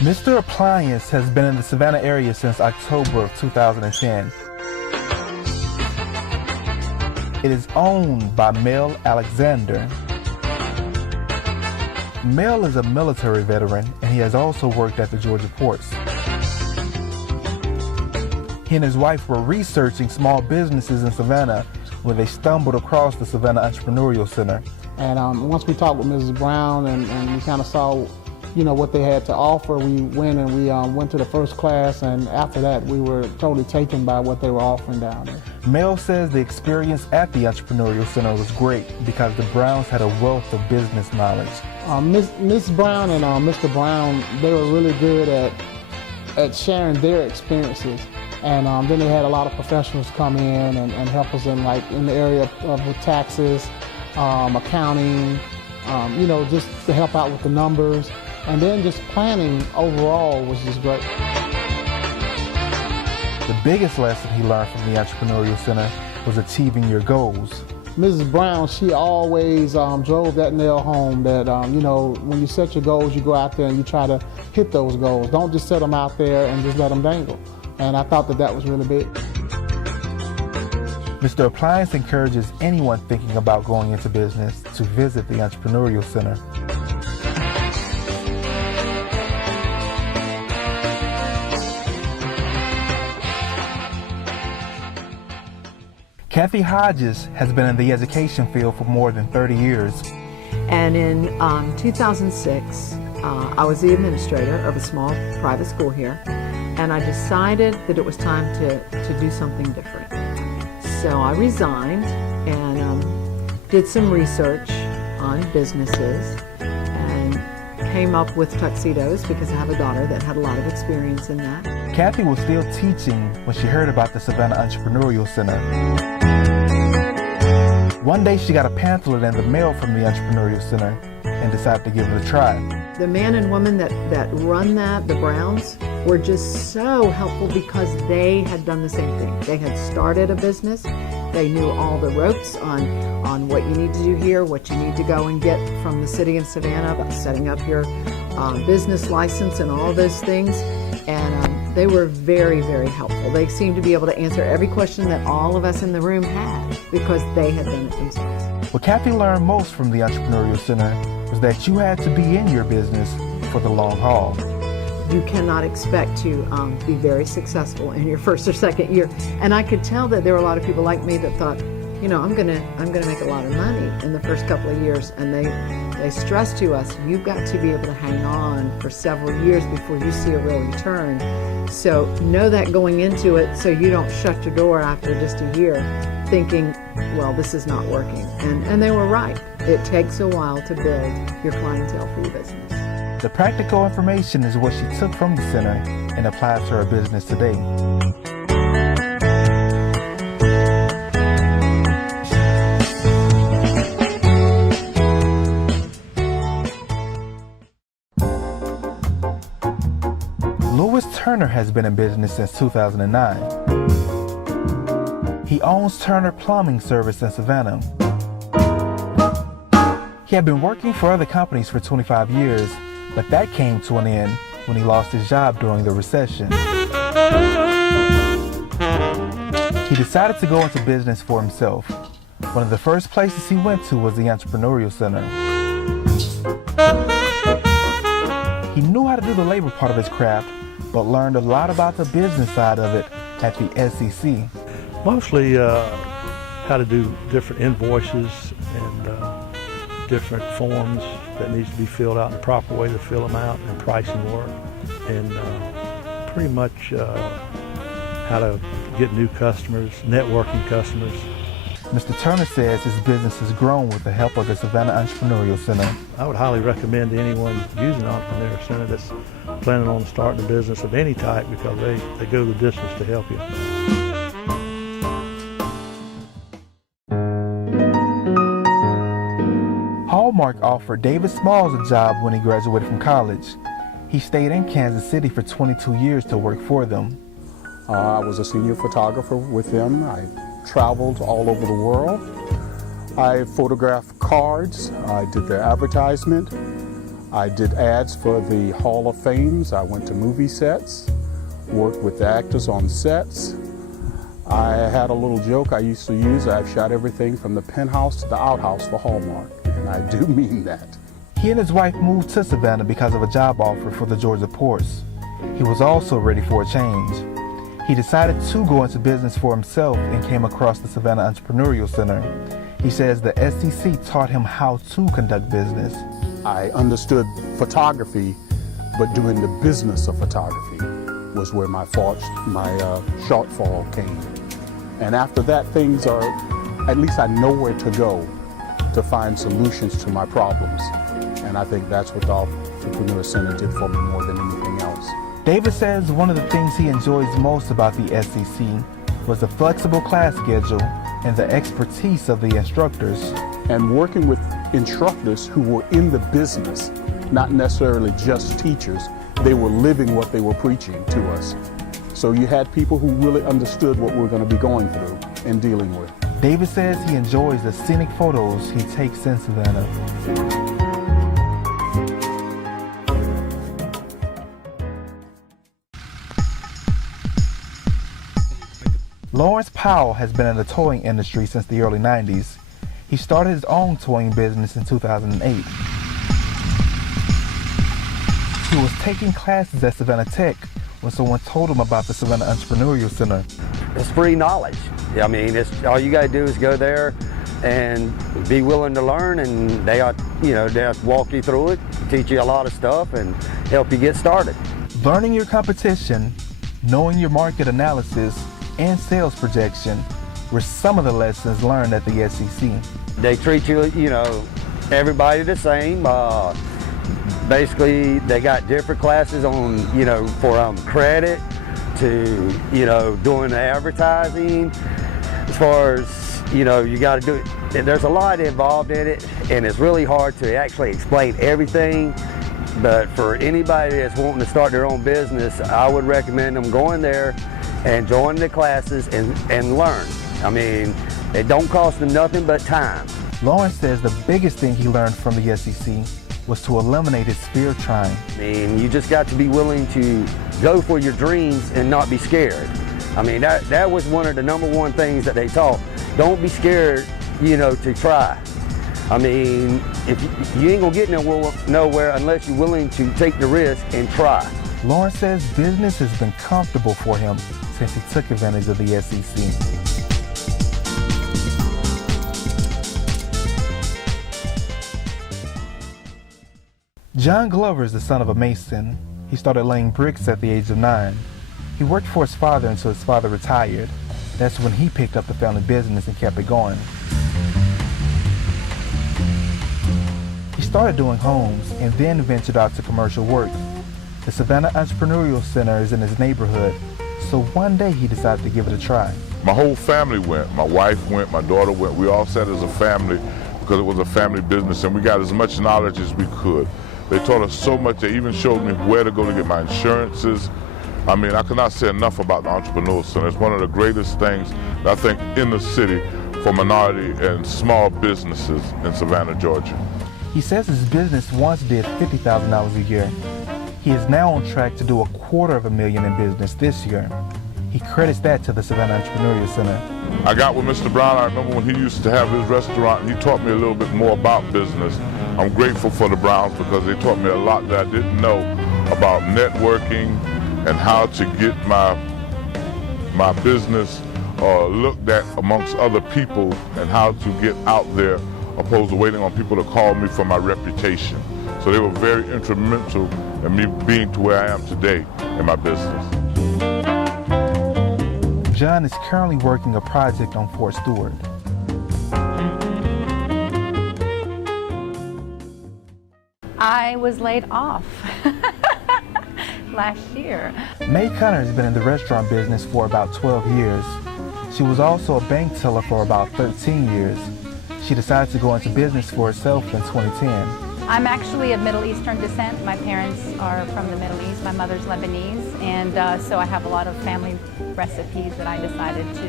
Mr. Appliance has been in the Savannah area since October of 2010. It is owned by Mel Alexander. Mel is a military veteran, and he has also worked at the Georgia ports. He and his wife were researching small businesses in Savannah when they stumbled across the Savannah Entrepreneurial Center. And once we talked with Mrs. Brown and we kind of saw, what they had to offer, we went and we went to the first class, and after that we were totally taken by what they were offering down there. Mel says the experience at the Entrepreneurial Center was great because the Browns had a wealth of business knowledge. Miss Brown and Mr. Brown, they were really good at sharing their experiences. And then they had a lot of professionals come in and help us in the area of with taxes, accounting, just to help out with the numbers. And then just planning overall was just great. The biggest lesson he learned from the Entrepreneurial Center was achieving your goals. Mrs. Brown, she always drove that nail home that, when you set your goals, you go out there and you try to hit those goals. Don't just set them out there and just let them dangle. And I thought that was really big. Mr. Appliance encourages anyone thinking about going into business to visit the Entrepreneurial Center. Kathy Hodges has been in the education field for more than 30 years. And in 2006, I was the administrator of a small private school here, and I decided that it was time to do something different. So I resigned and did some research on businesses and came up with tuxedos because I have a daughter that had a lot of experience in that. Kathy was still teaching when she heard about the Savannah Entrepreneurial Center. One day she got a pamphlet in the mail from the Entrepreneurial Center and decided to give it a try. The man and woman that run that, the Browns, were just so helpful because they had done the same thing. They had started a business. They knew all the ropes on what you need to do here, what you need to go and get from the city of Savannah about setting up your business license and all those things. And they were very, very helpful. They seemed to be able to answer every question that all of us in the room had because they had done it themselves. What Kathy learned most from the Entrepreneurial Center was that you had to be in your business for the long haul. You cannot expect to be very successful in your first or second year. And I could tell that there were a lot of people like me that thought, I'm gonna make a lot of money in the first couple of years. And they stressed to us, you've got to be able to hang on for several years before you see a real return. So know that going into it so you don't shut your door after just a year thinking, well, this is not working. And they were right. It takes a while to build your clientele for your business. The practical information is what she took from the center and applied to her business today. Louis Turner has been in business since 2009. He owns Turner Plumbing Service in Savannah. He had been working for other companies for 25 years, but that came to an end when he lost his job during the recession. He decided to go into business for himself. One of the first places he went to was the Entrepreneurial Center. He knew how to do the labor part of his craft, but learned a lot about the business side of it at the SEC. Mostly how to do different invoices and different forms that needs to be filled out in the proper way to fill them out, and pricing work, and pretty much how to get new customers, networking customers. Mr. Turner says his business has grown with the help of the Savannah Entrepreneurial Center. I would highly recommend to anyone using the Entrepreneurial Center that's planning on starting a business of any type because they go the distance to help you. Hallmark offered David Smalls a job when he graduated from college. He stayed in Kansas City for 22 years to work for them. I was a senior photographer with them. I traveled all over the world. I photographed cards. I did their advertisement. I did ads for the Hall of Fames. I went to movie sets, worked with the actors on sets. I had a little joke I used to use. I've shot everything from the penthouse to the outhouse for Hallmark, and I do mean that. He and his wife moved to Savannah because of a job offer for the Georgia ports. He was also ready for a change. He decided to go into business for himself and came across the Savannah Entrepreneurial Center. He says the SEC taught him how to conduct business. I understood photography, but doing the business of photography was where my shortfall came. And after that, things are, at least I know where to go to find solutions to my problems. And I think that's what the Entrepreneurial Center did for me more than anything else. David says one of the things he enjoys most about the SEC was the flexible class schedule and the expertise of the instructors. And working with instructors who were in the business, not necessarily just teachers, they were living what they were preaching to us. So you had people who really understood what we're going to be going through and dealing with. David says he enjoys the scenic photos he takes in Savannah. Lawrence Powell has been in the towing industry since the early 90s. He started his own towing business in 2008. He was taking classes at Savannah Tech when someone told him about the Savannah Entrepreneurial Center. It's free knowledge. I mean, all you got to do is go there and be willing to learn, and they'll walk you through it, teach you a lot of stuff, and help you get started. Learning your competition, knowing your market analysis, and sales projection were some of the lessons learned at the SEC. They treat you, everybody the same. Basically, they got different classes on, for credit to, doing the advertising. As far as, you got to do it. And there's a lot involved in it, and it's really hard to actually explain everything. But for anybody that's wanting to start their own business, I would recommend them going there and joining the classes and learn. I mean, it don't cost them nothing but time. Lawrence says the biggest thing he learned from the SEC was to eliminate his fear of trying. I mean, you just got to be willing to go for your dreams and not be scared. I mean, that was one of the number one things that they taught. Don't be scared, to try. I mean, if you ain't gonna get nowhere unless you're willing to take the risk and try. Lawrence says business has been comfortable for him since he took advantage of the SEC. John Glover is the son of a mason. He started laying bricks at the age of 9. He worked for his father until his father retired. That's when he picked up the family business and kept it going. He started doing homes and then ventured out to commercial work. The Savannah Entrepreneurial Center is in his neighborhood, so one day he decided to give it a try. My whole family went. My wife went, my daughter went. We all sat as a family because it was a family business, and we got as much knowledge as we could. They taught us so much. They even showed me where to go to get my insurances. I mean, I cannot say enough about the Entrepreneurial Center. It's one of the greatest things, I think, in the city for minority and small businesses in Savannah, Georgia. He says his business once did $50,000 a year. He is now on track to do $250,000 in business this year. He credits that to the Savannah Entrepreneurial Center. I got with Mr. Brown. I remember when he used to have his restaurant, he taught me a little bit more about business. I'm grateful for the Browns because they taught me a lot that I didn't know about networking and how to get my business looked at amongst other people and how to get out there opposed to waiting on people to call me for my reputation. So they were very instrumental in me being to where I am today in my business. John is currently working a project on Fort Stewart. I was laid off last year. May Connor has been in the restaurant business for about 12 years. She was also a bank teller for about 13 years. She decided to go into business for herself in 2010. I'm actually of Middle Eastern descent. My parents are from the Middle East. My mother's Lebanese, and so I have a lot of family recipes that I decided to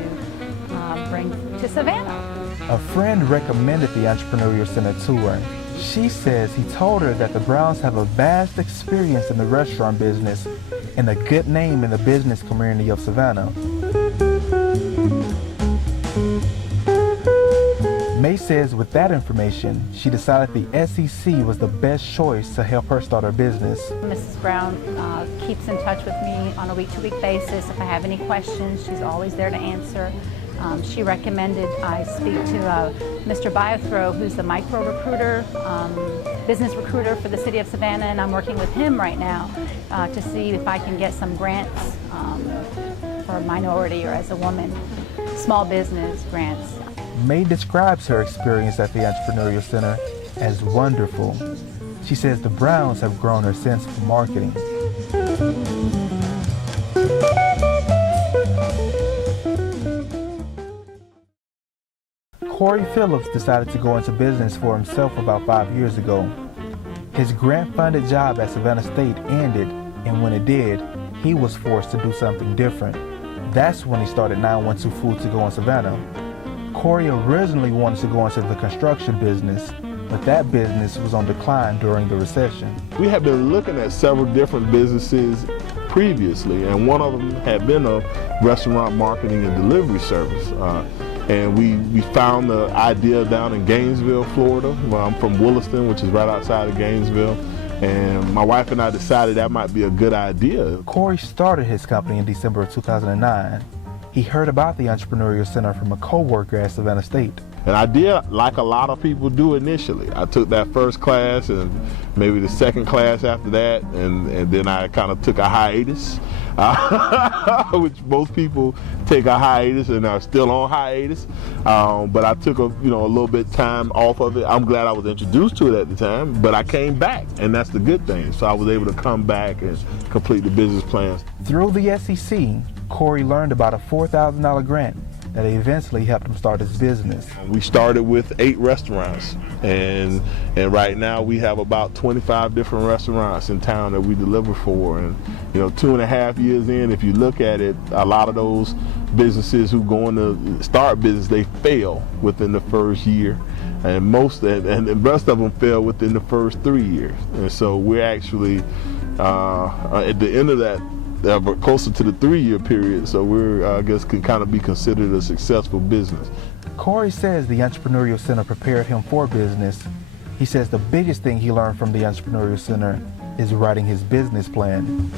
bring to Savannah. A friend recommended the Entrepreneurial Center to her. She says he told her that the Browns have a vast experience in the restaurant business and a good name in the business community of Savannah. May says with that information, she decided the SEC was the best choice to help her start her business. Mrs. Brown keeps in touch with me on a week-to-week basis. If I have any questions, she's always there to answer. She recommended I speak to Mr. Biothrow, who's the micro recruiter, business recruiter for the city of Savannah, and I'm working with him right now to see if I can get some grants for minority or as a woman, small business grants. May describes her experience at the Entrepreneurial Center as wonderful. She says the Browns have grown her sense for marketing. Corey Phillips decided to go into business for himself about 5 years ago. His grant-funded job at Savannah State ended, and when it did, he was forced to do something different. That's when he started 912 Food to Go in Savannah. Corey originally wanted to go into the construction business, but that business was on decline during the recession. We had been looking at several different businesses previously, and one of them had been a restaurant marketing and delivery service. And we found the idea down in Gainesville, Florida. Well, I'm from Williston, which is right outside of Gainesville. And my wife and I decided that might be a good idea. Corey started his company in December of 2009. He heard about the Entrepreneurial Center from a co-worker at Savannah State. And I did like a lot of people do initially. I took that first class and maybe the second class after that, and then I kind of took a hiatus, which most people take a hiatus and are still on hiatus. But I took a little bit time off of it. I'm glad I was introduced to it at the time, but I came back, and that's the good thing. So I was able to come back and complete the business plans. Through the SEC, Corey learned about a $4,000 grant that eventually helped him start his business. We started with 8 restaurants, and right now we have about 25 different restaurants in town that we deliver for. And 2.5 years in, if you look at it, a lot of those businesses who go in to start business, they fail within the first year, and the rest of them fail within the first 3 years. And so we're actually at the end of that, closer to the 3-year period, so I guess can kind of be considered a successful business. Corey says the Entrepreneurial Center prepared him for business. He says the biggest thing he learned from the Entrepreneurial Center is writing his business plan.